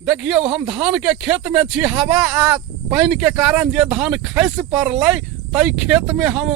देखियो हम धान के खेत में छी, हवा आ पानी के कारण जे धान खसि पड़लै तई खेत में हम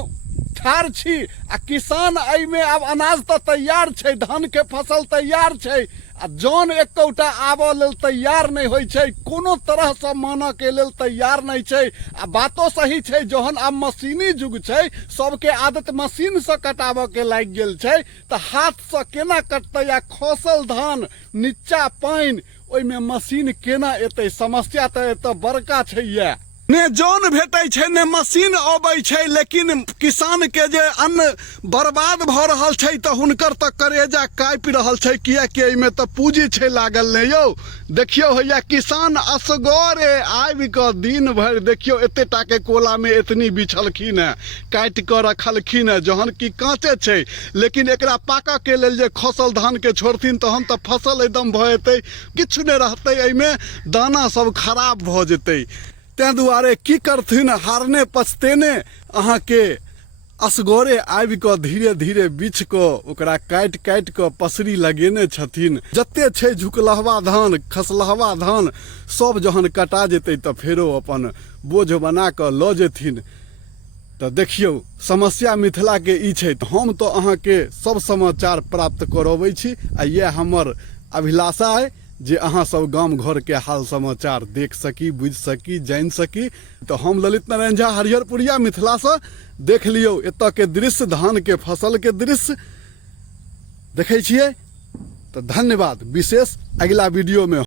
ठार छी आ किसान एहि में अब अनाज तो तैयार छै, धान के फसल तैयार छै आ जौन एक कौटा आबऽ लेल तैयार नहीं होइ छै, कोनो तरह से मानऽ के लेल तैयार नहीं छै। आ बातो सही छै, जहन अब मशीनी युग छै, सबके आदत मशीन से कटाबऽ के लागि गेल छै, तो हाथ से केना कटतै आ खसल धान नीचा पानी ओहि में मशीन केना एतै, समस्या तो एतऽ बड़का छै। ये ने जौन भेटै छै ने मशीन अबै छै, लेकिन किसान के जे अन्न बर्बाद भऽ रहल छै तऽ हुनकर तऽ करेजा कापि रहल छै, कियाकि एहिमे तऽ पूंजी छै लागल ने यौ। देखियो हैया किसान असगरे आबि कऽ दिन भरि देखियो एते टा के कोला में एतनी बिछलखिन है, काटि कऽ रखलखिन है, जहन की कांचे छै, लेकिन एकरा पाकऽ के लेल जे खसल धान के छोड़थिन तहन तऽ फसल एकदम भऽ जेतै, किछु नहि रहतै, एहिमे दाना सब खराब भऽ जेतै। तैं दुआरे की करथिन, हारने पछतेने अहाँ के असगरे आबि कऽ धीरे धीरे बिछ कऽ ओकरा काटि काटि कऽ पसरी लगेने छथिन। जते छै झुकलहवा धान खसलहवा धान सब जहन कटा जेतै तऽ फेरो अपन बोझ बना कऽ लऽ जेथिन। तऽ देखियौ समस्या मिथिला के ई छै, हम तो अहाँ के सब समाचार प्राप्त करबै छी आ ये हमर अभिलाषा है जे अहाँ सब गाम घर के हाल समाचार देख सकी, बुझ सकी, जान सकी। तो हम ललित नारायण झा हरिहरपुरिया मिथिला से देख लियो एतऽ के दृश्य, धान के फसल के दृश्य देखै छियै। तो धन्यवाद विशेष, अगला वीडियो में